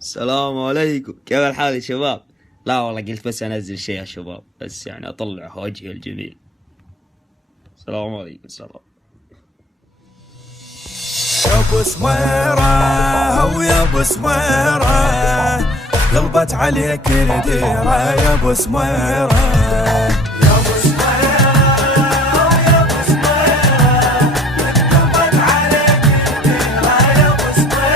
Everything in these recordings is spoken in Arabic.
السلام عليكم، كيف الحال يا شباب؟ لا والله قلت بس انزل شيء يا شباب، بس يعني اطلع وجهي الجميل. السلام عليكم. السلام. يا ابو سميرة ويا ابو سميرة قلبت عليك الديرة يا ابو سميرة. يا ابو سميرة ويا ابو سميرة قلبت عليك الديرة يا ابو سميرة.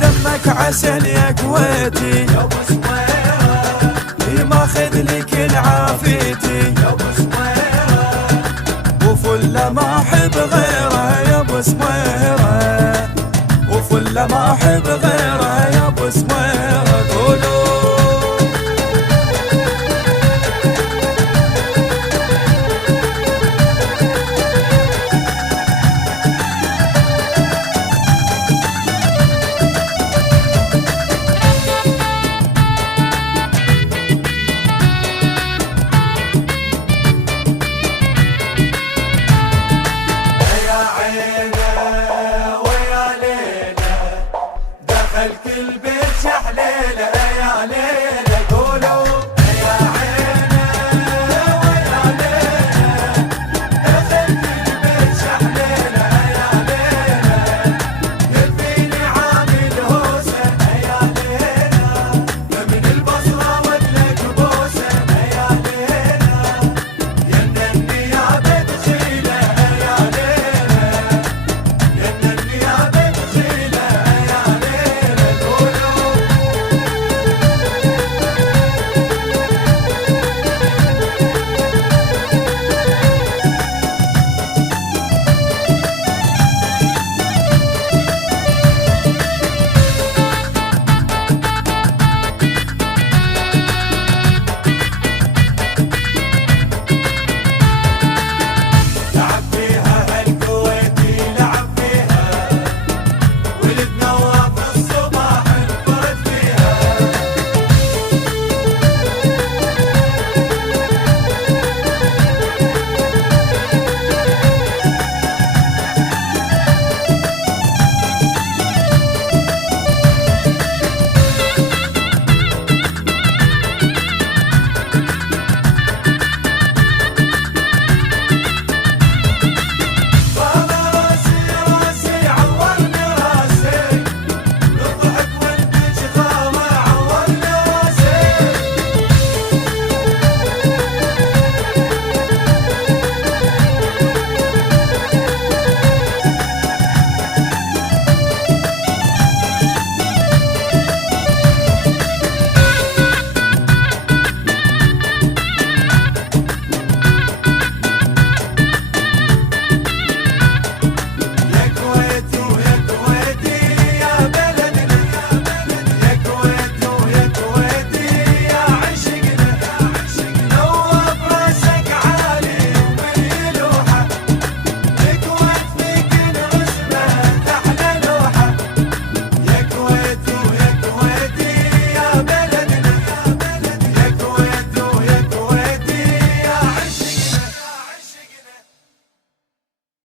دمك عسل يا قويتي يا ابو سميرة، ماخذ لك العافيتي يا ابو سميرة، وفل ما احب غيره يا ابو سميرة، وفل ما احب غيره يا ابو سميرة. قولوا